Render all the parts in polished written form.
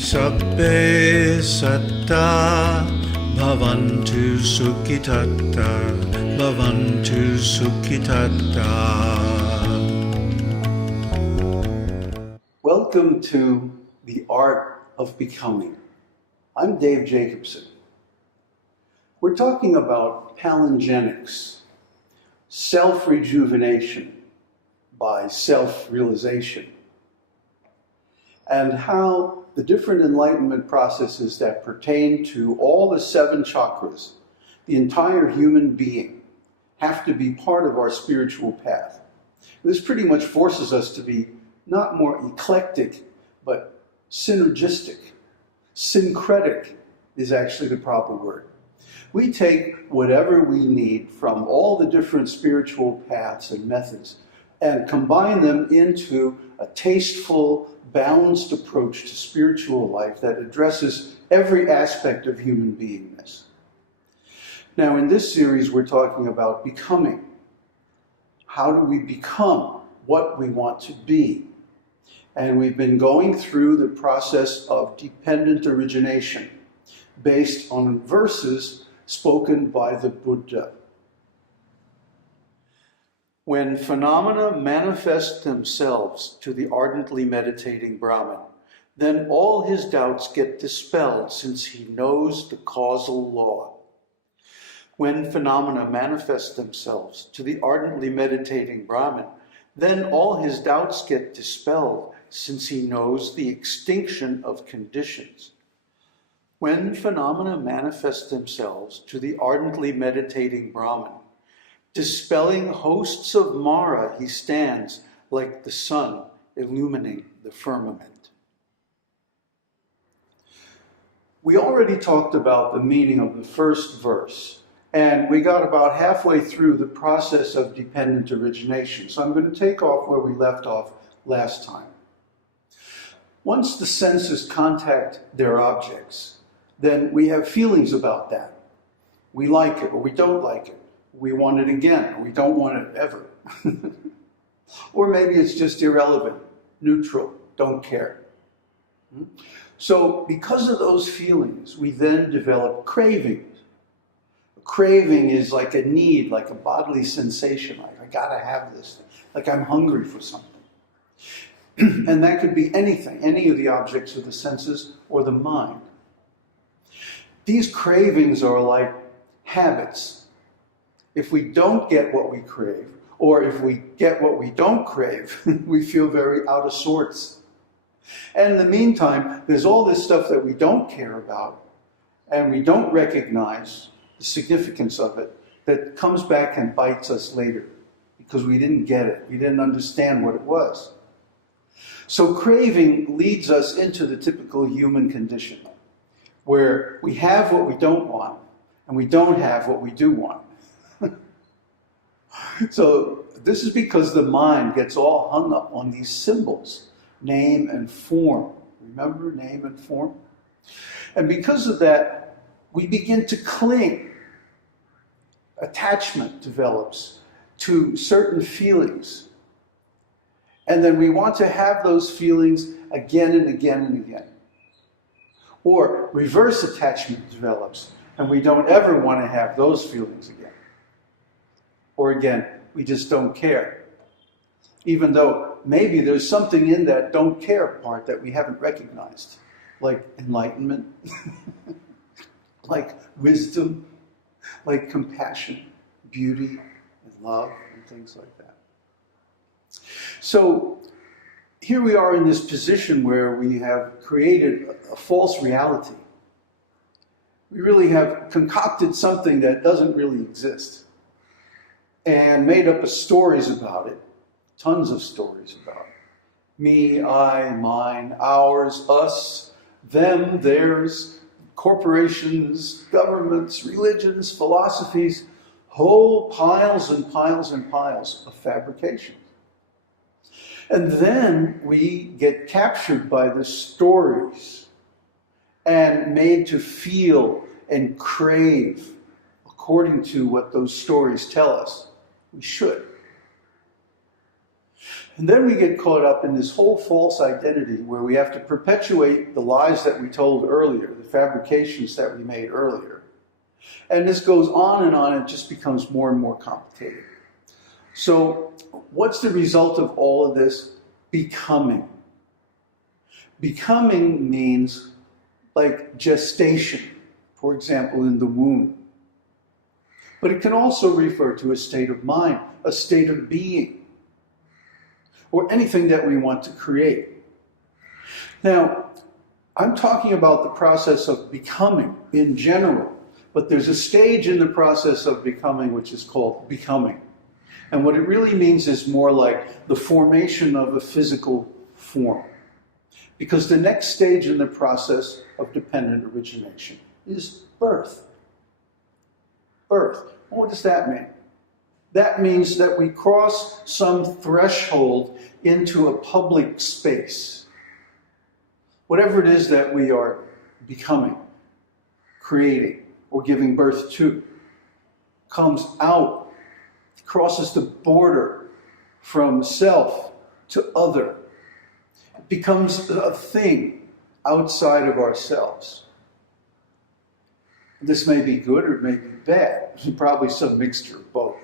Sabbe satta bhavantu sukhitatta bhavantu sukhitatta. Welcome to The Art of Becoming. I'm Dave Jacobson. We're talking about palingenics, self-rejuvenation by self-realization, and how the different enlightenment processes that pertain to all the 7 chakras, the entire human being, have to be part of our spiritual path. This pretty much forces us to be not more eclectic, but synergistic. Syncretic is actually the proper word. We take whatever we need from all the different spiritual paths and methods and combine them into a tasteful, balanced approach to spiritual life that addresses every aspect of human beingness. Now, in this series, we're talking about becoming. How do we become what we want to be? And we've been going through the process of dependent origination based on verses spoken by the Buddha. When phenomena manifest themselves to the ardently meditating Brahmin, then all his doubts get dispelled since he knows the causal law. When phenomena manifest themselves to the ardently meditating Brahmin, then all his doubts get dispelled since he knows the extinction of conditions. When phenomena manifest themselves to the ardently meditating Brahmin, dispelling hosts of Mara, he stands like the sun illumining the firmament. We already talked about the meaning of the first verse, and we got about halfway through the process of dependent origination. So I'm going to take off where we left off last time. Once the senses contact their objects, then we have feelings about that. We like it or we don't like it. We want it again, or we don't want it ever. Or maybe it's just irrelevant, neutral, don't care. So because of those feelings, we then develop cravings. A craving is like a need, like a bodily sensation, like I gotta have this, like I'm hungry for something. And that could be anything, any of the objects of the senses or the mind. These cravings are like habits. If we don't get what we crave, or if we get what we don't crave, we feel very out of sorts. And in the meantime, there's all this stuff that we don't care about, and we don't recognize the significance of it, that comes back and bites us later, because we didn't get it, we didn't understand what it was. So craving leads us into the typical human condition, where we have what we don't want, and we don't have what we do want. So this is because the mind gets all hung up on these symbols, name and form. Remember, name and form? And because of that, we begin to cling. Attachment develops to certain feelings. And then we want to have those feelings again and again and again. Or reverse attachment develops, and we don't ever want to have those feelings again. Or again, we just don't care. Even though maybe there's something in that don't care part that we haven't recognized, like enlightenment, like wisdom, like compassion, beauty, and love, and things like that. So here we are in this position where we have created a false reality. We really have concocted something that doesn't really exist, and made up stories about it, tons of stories about it. Me, I, mine, ours, us, them, theirs, corporations, governments, religions, philosophies, whole piles and piles and piles of fabrications. And then we get captured by the stories and made to feel and crave according to what those stories tell us we should. And then we get caught up in this whole false identity where we have to perpetuate the lies that we told earlier, the fabrications that we made earlier. And this goes on and it just becomes more and more complicated. So what's the result of all of this? Becoming. Becoming means like gestation, for example, in the womb. But it can also refer to a state of mind, a state of being, or anything that we want to create. Now, I'm talking about the process of becoming in general, but there's a stage in the process of becoming which is called becoming. And what it really means is more like the formation of a physical form. Because the next stage in the process of dependent origination is birth. Birth. What does that mean? That means that we cross some threshold into a public space. Whatever it is that we are becoming, creating, or giving birth to, comes out, crosses the border from self to other. It becomes a thing outside of ourselves. This may be good or it may be bad. Probably some mixture of both.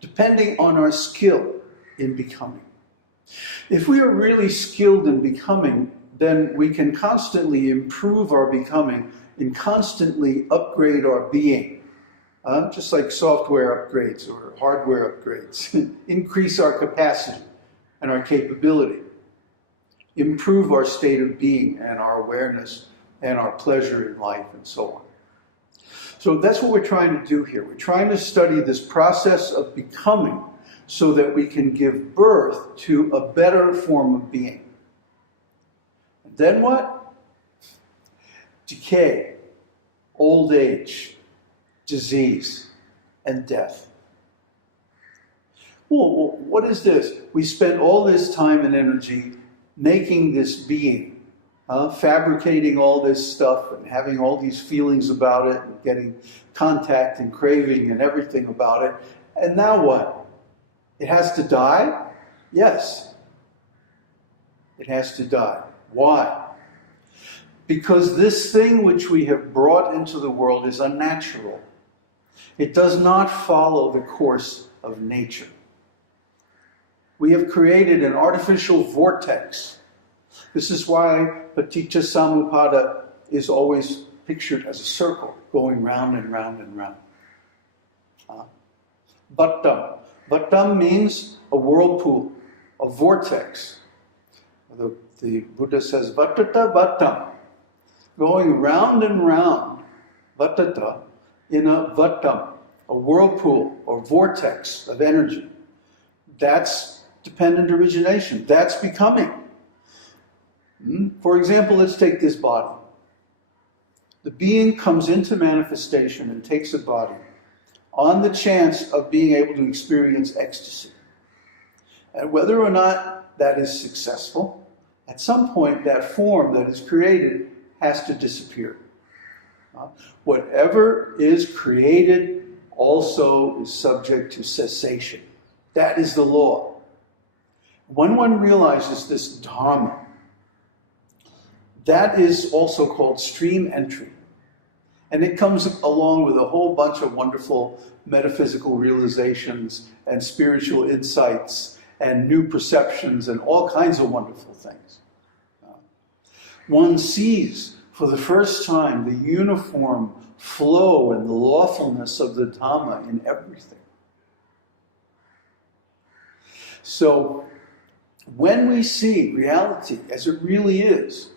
Depending on our skill in becoming. If we are really skilled in becoming, then we can constantly improve our becoming and constantly upgrade our being. Just like software upgrades or hardware upgrades. Increase our capacity and our capability. Improve our state of being and our awareness and our pleasure in life and so on. So that's what we're trying to do here. We're trying to study this process of becoming so that we can give birth to a better form of being. And then what? Decay, old age, disease, and death. Well, what is this? We spend all this time and energy making this being, fabricating all this stuff and having all these feelings about it and getting contact and craving and everything about it. And now what? It has to die? Yes. It has to die. Why? Because this thing which we have brought into the world is unnatural. It does not follow the course of nature. We have created an artificial vortex. This is why Paticca Samuppada is always pictured as a circle, going round and round and round. Vattam. Vattam means a whirlpool, a vortex. The Buddha says, Vatata Vattam. Going round and round, Vatata, in a Vattam, a whirlpool or vortex of energy. That's dependent origination. That's becoming. For example, let's take this body. The being comes into manifestation and takes a body on the chance of being able to experience ecstasy. And whether or not that is successful, at some point that form that is created has to disappear. Whatever is created also is subject to cessation. That is the law. When one realizes this dharma, that is also called stream entry. And it comes along with a whole bunch of wonderful metaphysical realizations and spiritual insights and new perceptions and all kinds of wonderful things. One sees for the first time the uniform flow and the lawfulness of the Dhamma in everything. So when we see reality as it really is,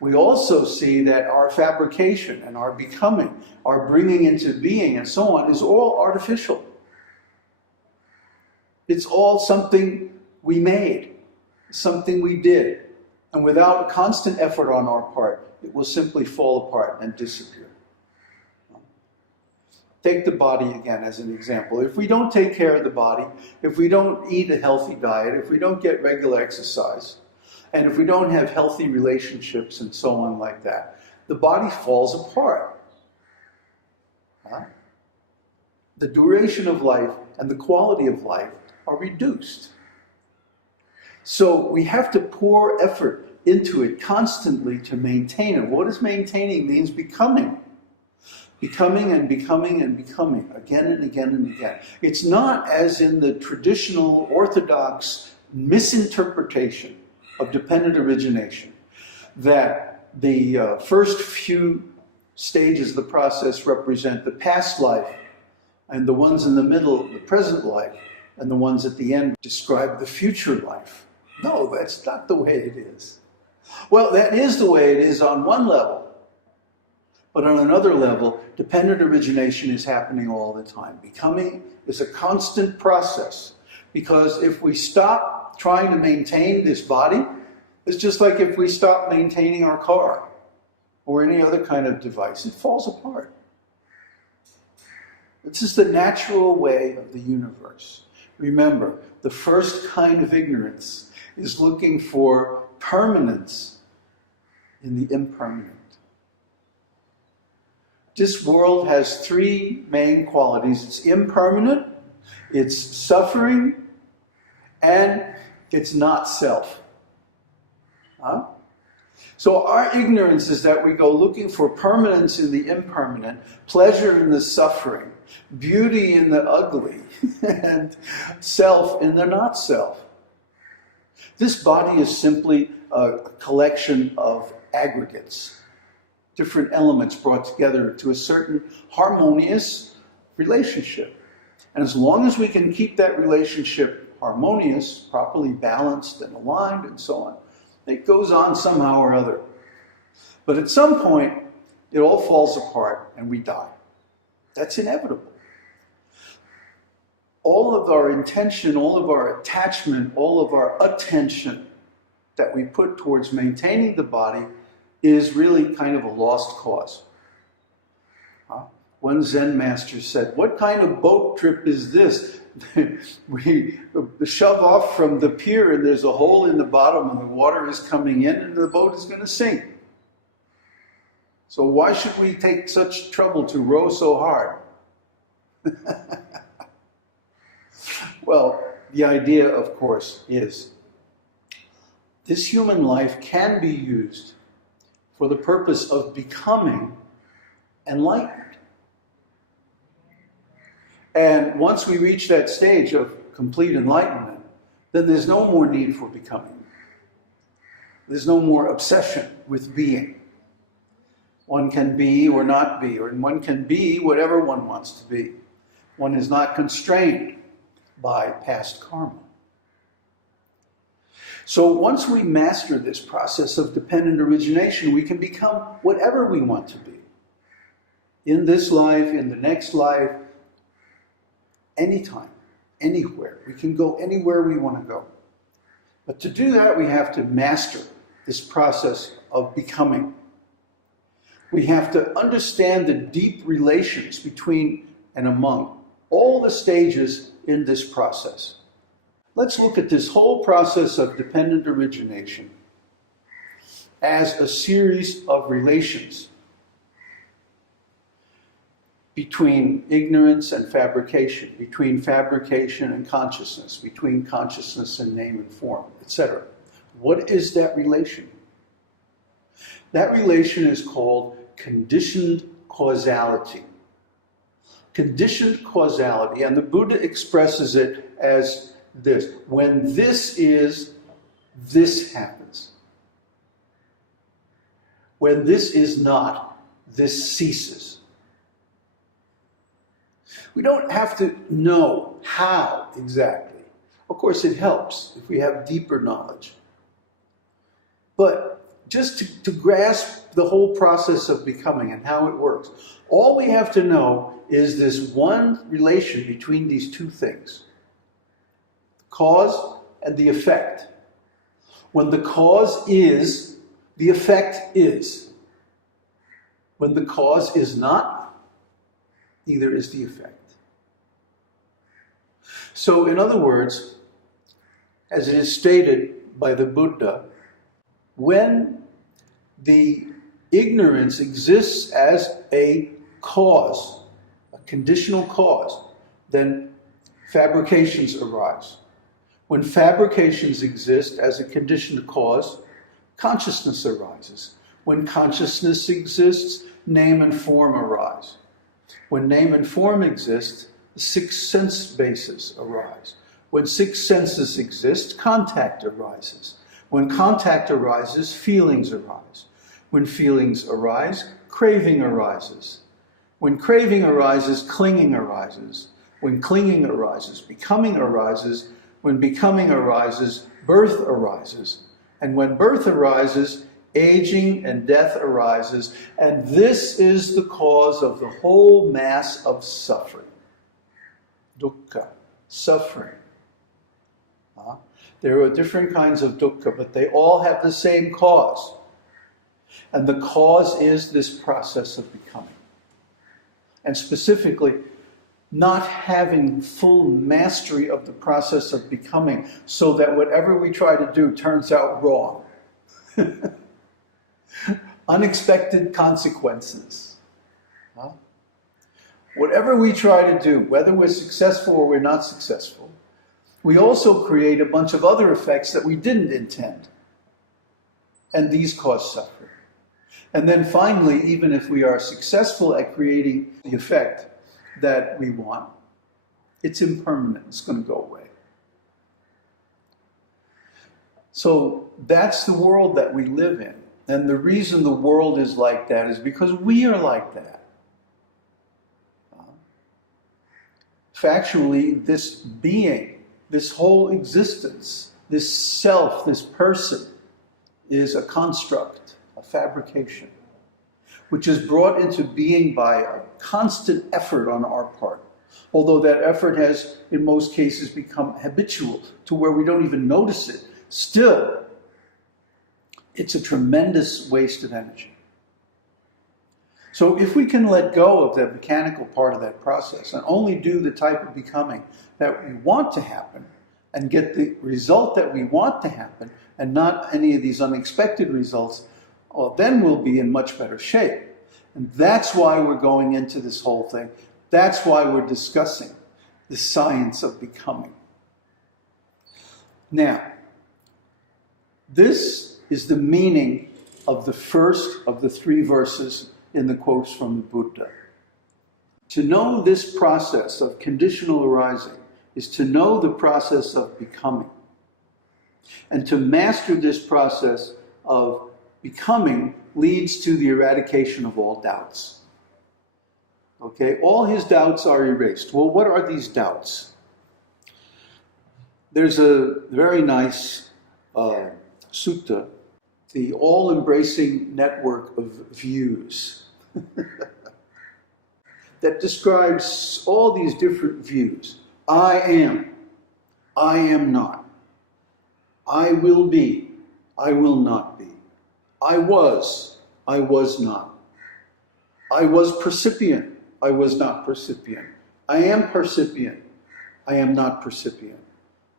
we also see that our fabrication and our becoming, our bringing into being and so on is all artificial. It's all something we made, something we did. And without constant effort on our part, it will simply fall apart and disappear. Take the body again as an example. If we don't take care of the body, if we don't eat a healthy diet, if we don't get regular exercise, and if we don't have healthy relationships and so on like that, the body falls apart. The duration of life and the quality of life are reduced. So we have to pour effort into it constantly to maintain it. What does maintaining means? Becoming. Becoming and becoming and becoming, again and again and again. It's not as in the traditional orthodox misinterpretation of dependent origination, that the first few stages of the process represent the past life, and the ones in the middle, the present life, and the ones at the end describe the future life. No, that's not the way it is. Well, that is the way it is on one level. But on another level, dependent origination is happening all the time. Becoming is a constant process, because if we stop trying to maintain this body, it's just like if we stop maintaining our car or any other kind of device, it falls apart. This is the natural way of the universe. Remember, the first kind of ignorance is looking for permanence in the impermanent. This world has three main qualities. It's impermanent, it's suffering, and it's not self. Huh? So our ignorance is that we go looking for permanence in the impermanent, pleasure in the suffering, beauty in the ugly, and self in the not self. This body is simply a collection of aggregates, different elements brought together to a certain harmonious relationship. And as long as we can keep that relationship harmonious, properly balanced and aligned and so on, it goes on somehow or other. But at some point, it all falls apart and we die. That's inevitable. All of our intention, all of our attachment, all of our attention that we put towards maintaining the body is really kind of a lost cause. One Zen master said, "What kind of boat trip is this? We shove off from the pier and there's a hole in the bottom and the water is coming in and the boat is going to sink. So why should we take such trouble to row so hard?" Well, the idea, of course, is this human life can be used for the purpose of becoming enlightened. And once we reach that stage of complete enlightenment, then there's no more need for becoming. There's no more obsession with being. One can be or not be, or one can be whatever one wants to be. One is not constrained by past karma. So once we master this process of dependent origination, we can become whatever we want to be. In this life, in the next life, anytime, anywhere. We can go anywhere we want to go. But to do that, we have to master this process of becoming. We have to understand the deep relations between and among all the stages in this process. Let's look at this whole process of dependent origination as a series of relations between ignorance and fabrication, between fabrication and consciousness, between consciousness and name and form, etc. What is that relation? That relation is called conditioned causality. Conditioned causality, and the Buddha expresses it as this: when this is, this happens. When this is not, this ceases. We don't have to know how exactly. Of course, it helps if we have deeper knowledge. But just to grasp the whole process of becoming and how it works, all we have to know is this one relation between these two things: the cause and the effect. When the cause is, the effect is. When the cause is not, neither is the effect. So, in other words, as it is stated by the Buddha, when the ignorance exists as a cause, a conditional cause, then fabrications arise. When fabrications exist as a conditioned cause, consciousness arises. When consciousness exists, name and form arise. When name and form exist, the six sense bases arise. When six senses exist, contact arises. When contact arises, feelings arise. When feelings arise, craving arises. When craving arises, clinging arises. When clinging arises, becoming arises. When becoming arises, birth arises. And when birth arises, aging and death arises. And this is the cause of the whole mass of suffering. Dukkha, suffering. There are different kinds of dukkha, but they all have the same cause. And the cause is this process of becoming. And specifically, not having full mastery of the process of becoming, so that whatever we try to do turns out wrong. Unexpected consequences. Whatever we try to do, whether we're successful or we're not successful, we also create a bunch of other effects that we didn't intend. And these cause suffering. And then finally, even if we are successful at creating the effect that we want, it's impermanent, it's going to go away. So that's the world that we live in. And the reason the world is like that is because we are like that. Factually, this being, this whole existence, this self, this person, is a construct, a fabrication, which is brought into being by a constant effort on our part. Although that effort has, in most cases, become habitual to where we don't even notice it, still, it's a tremendous waste of energy. So if we can let go of the mechanical part of that process and only do the type of becoming that we want to happen and get the result that we want to happen and not any of these unexpected results, well, then we'll be in much better shape. And that's why we're going into this whole thing. That's why we're discussing the science of becoming. Now, this is the meaning of the first of the three verses in the quotes from the Buddha. To know this process of conditional arising is to know the process of becoming. And to master this process of becoming leads to the eradication of all doubts. Okay, all his doubts are erased. Well, what are these doubts? There's a very nice sutta, the all-embracing network of views, that describes all these different views. I am not. I will be, I will not be. I was not. I was percipient, I was not percipient. I am percipient, I am not percipient.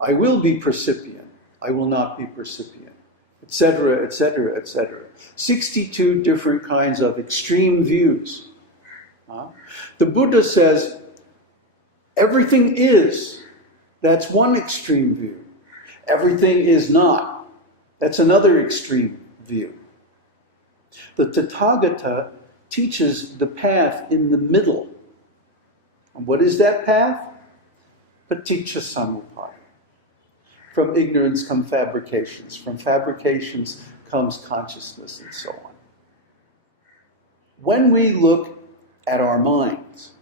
I will be percipient, I will not be percipient, etc., etc., etc. 62 different kinds of extreme views. The Buddha says, everything is. That's one extreme view. Everything is not. That's another extreme view. The Tathagata teaches the path in the middle. And what is that path? Paticca samuppada. From ignorance come fabrications. From fabrications comes consciousness, and so on. When we look at our minds,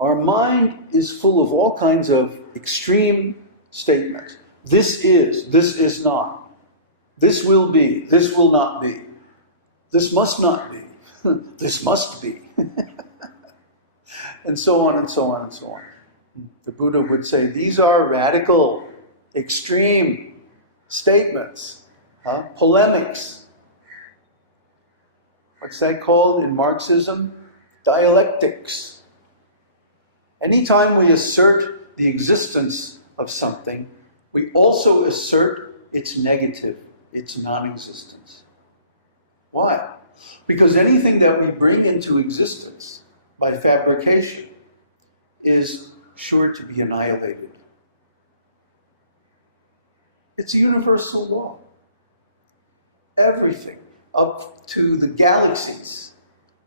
our mind is full of all kinds of extreme statements. This is not. This will be, this will not be. This must not be. This must be. And so on and so on and so on. The Buddha would say these are radical, extreme statements, polemics. What's that called in Marxism? Dialectics. Anytime we assert the existence of something, we also assert its negative, its non-existence. Why? Because anything that we bring into existence by fabrication is sure to be annihilated. It's a universal law. Everything, up to the galaxies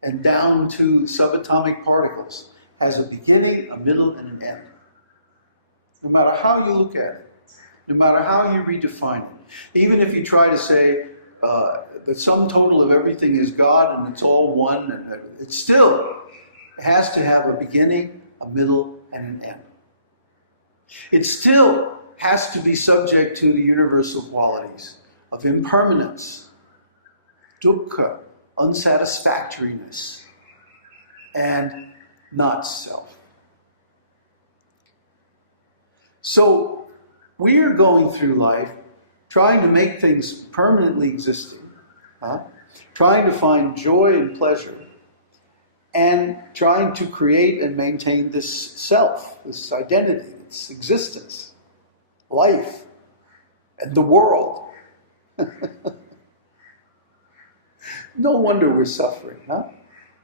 and down to subatomic particles, has a beginning, a middle, and an end. No matter how you look at it, no matter how you redefine it. Even if you try to say the sum total of everything is God and it's all one, and it still has to have a beginning, a middle, and an end. It still has to be subject to the universal qualities of impermanence, dukkha, unsatisfactoriness, and not self. So we are going through life trying to make things permanently existing, trying to find joy and pleasure, and trying to create and maintain this self, this identity, its existence, life, and the world. No wonder we're suffering, huh?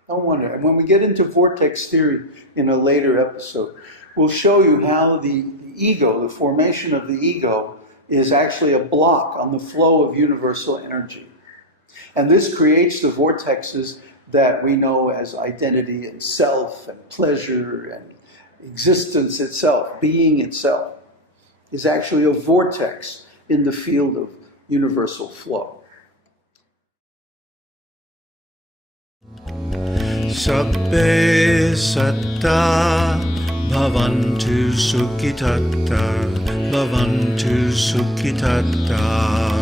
No wonder. And when we get into vortex theory in a later episode, we'll show you how the ego, the formation of the ego, is actually a block on the flow of universal energy. And this creates the vortexes that we know as identity and self and pleasure and existence itself, being itself, is actually a vortex in the field of universal flow. Sabbe satta bhavantu sukhitatta bhavantu sukhitatta.